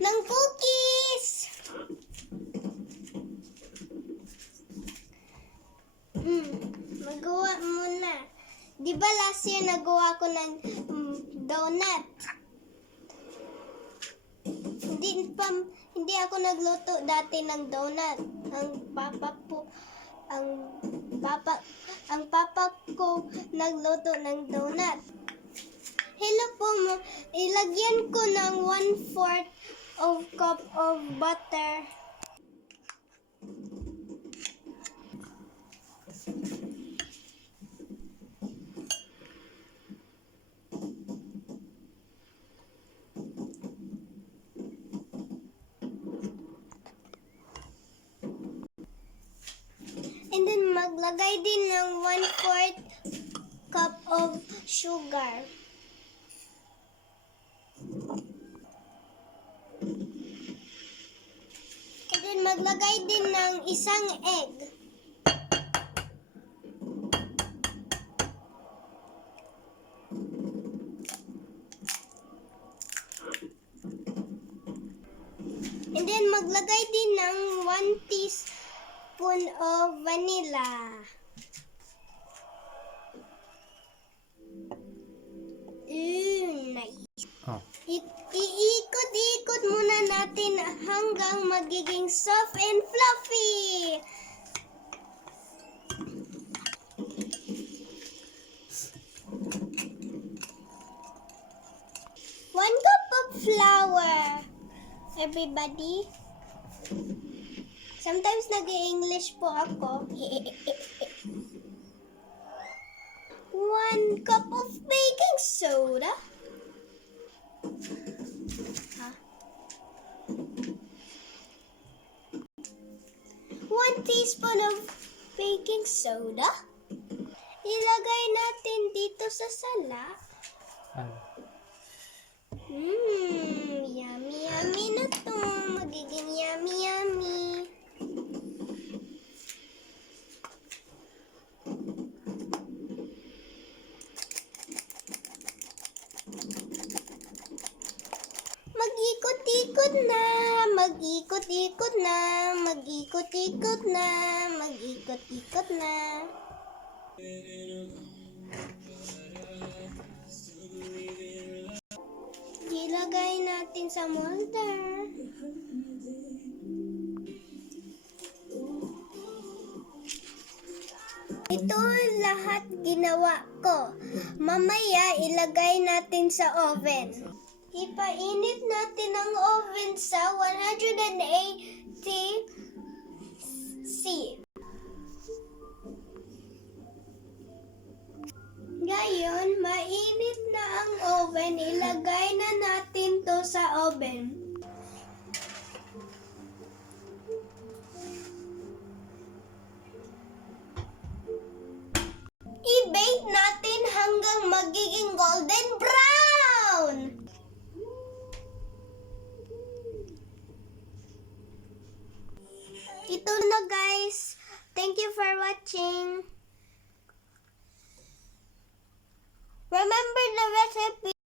ng cookies. Magawa muna. Di ba last year nagawa ko ng donut? Hindi ako nagluto dati ng donut. Ang papa ko nagluto ng donut. Hello po, ilagyan ko ng 1/4 of cup of butter. And then maglagay din ng 1/4 cup of sugar. And then maglagay din ng isang egg. And then maglagay din ng 1 teaspoon of vanilla. Nice. Oh. Iikot-ikot muna natin hanggang magiging soft and fluffy. One cup of flour. Everybody. Sometimes nag-English po ako. 1 cup of baking soda. 1 teaspoon of baking soda. Ilagay natin dito sa sala. Yummy, yummy na to. Magiging yummy, yummy. Mag-ikot-ikot na, mag-ikot-ikot na, mag-ikot-ikot na, mag-ikot-ikot na. Ilagay natin sa molder. Ito lahat ginawa ko. Mamaya ilagay natin sa oven. Ipainit natin ang oven sa 180°C. Ngayon, mainit na ang oven. Ilagay na natin to sa oven. I-bake natin hanggang magiging golden brown. Ito na guys. Thank you for watching. Remember the recipe.